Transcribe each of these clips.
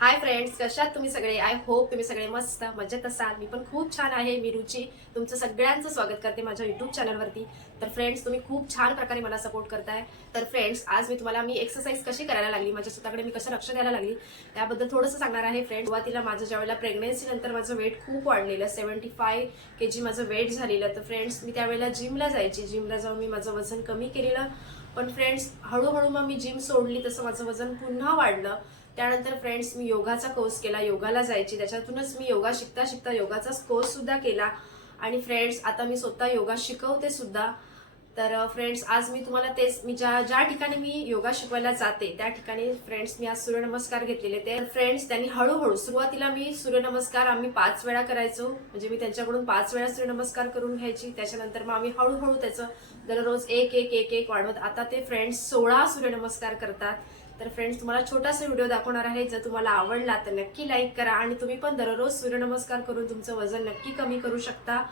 Hi friends कशात तुम्ही सगळे? आय होप तुम्ही सगळे मस्त मजेत असाल. मी पण खूप छान आहे मी रुची. तुमचं सगळ्यांचं स्वागत करते माझ्या युट्यूब चॅनलवरती तर फ्रेंड्स तुम्ही खूप छान प्रकारे मला सपोर्ट करताय. तर फ्रेंड्स आज मी तुम्हाला मी एक्सरसाइज कशी करायला लागली माझ्या स्वतःकडे मी कसं लक्ष द्यायला लागली त्याबद्दल थोडंसं सांगणार आहे. फ्रेंड सुरुवातीला माझं ज्यावेळेला प्रेग्नन्सीनंतर माझं वेट खूप वाढलेलं सेवन्टी फाय के जी माझं वेट झालेलं. तर फ्रेंड्स मी त्यावेळेला जिमला जायची. जिमला जाऊन मी माझं वजन कमी केलेलं. पण फ्रेंड्स हळूहळू मग मी जिम सोडली तसं माझं वजन पुन्हा वाढलं. त्यानंतर फ्रेंड्स मी योगाचा कोर्स केला योगाला जायची. त्याच्यातूनच मी योगा शिकता शिकता योगाचा कोर्स सुद्धा केला. आणि फ्रेंड्स आता मी स्वतः योगा शिकवते सुद्धा. तर फ्रेंड्स आज मी तुम्हाला तेच मी ज्या ज्या ठिकाणी मी योगा शिकवायला जाते त्या ठिकाणी फ्रेंड्स मी आज सूर्यनमस्कार घेतलेले ते. फ्रेंड्स त्यांनी हळूहळू सुरुवातीला मी सूर्यनमस्कार आम्ही पाच वेळा करायचो. म्हणजे मी त्यांच्याकडून पाच वेळा सूर्यनमस्कार करून घ्यायची. त्याच्यानंतर मग आम्ही हळूहळू त्याचं दररोज एक एक एक एक वाढवत. आता ते फ्रेंड्स सोळा सूर्यनमस्कार करतात. तर फ्रेंड्स तुम्हाला छोटासा व्हिडिओ दाखवणार आहे. जर तुम्हाला आवडला तर नक्की लाईक करा. आणि तुम्ही पण दररोज सूर्यनमस्कार करून तुमचं वजन नक्की कमी करू शकता.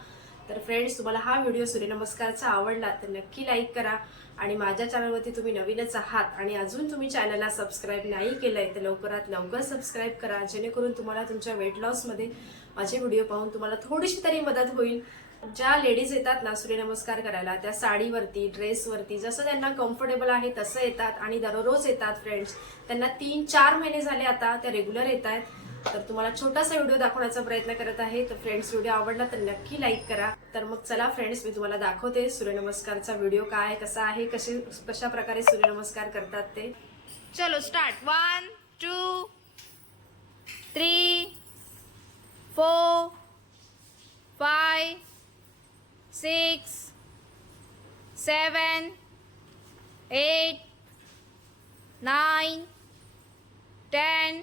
तर फ्रेंड्स तुम्हाला हा व्हिडिओ सूर्यनमस्कारचा आवडला तर नक्की लाईक करा. आणि माझ्या चॅनलवरती तुम्ही नवीनच आहात आणि अजून तुम्ही चॅनलला सबस्क्राईब नाही केलंय तर लवकरात लवकर सबस्क्राईब करा. जेणेकरून तुम्हाला तुमच्या वेट लॉसमध्ये माझे व्हिडिओ पाहून तुम्हाला थोडीशी तरी मदत होईल. ज्या लेडीज येतात ना सूर्यनमस्कार करायला त्या साडीवरती ड्रेसवरती जसं त्यांना कम्फर्टेबल आहे तसं येतात आणि दररोज येतात फ्रेंड्स त्यांना तीन चार महिने झाले आता त्या रेग्युलर येत आहेत तर तुम्हाला छोटासा व्हिडिओ दाखवण्याचा प्रयत्न करत आहे. तर फ्रेंड्स व्हिडिओ आवडला तर नक्की लाईक करा. तर मग चला फ्रेंड्स मी तुम्हाला दाखवते सूर्यनमस्कारचा व्हिडिओ काय कसा आहे कसे कशा प्रकारे सूर्यनमस्कार करतात ते. चलो start one two three four five six seven eight nine ten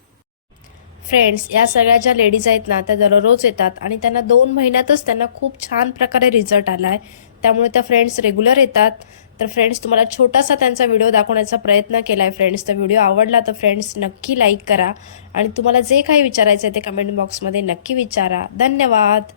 friends या सगळ्या ज्या लेडीज आहेत ना त्या दररोज येतात आणि त्यांना दोन महिन्यातच त्यांना खूप छान प्रकारे रिझल्ट आला आहे त्यामुळे त्या फ्रेंड्स रेग्युलर येतात. तर फ्रेंड्स तुम्हाला छोटासा त्यांचा व्हिडिओ दाखवण्याचा प्रयत्न केला आहे फ्रेंड्स तर व्हिडिओ आवडला तर फ्रेंड्स नक्की लाईक करा. आणि तुम्हाला जे काही विचारायचं आहे ते कमेंट बॉक्समध्ये नक्की विचारा. धन्यवाद!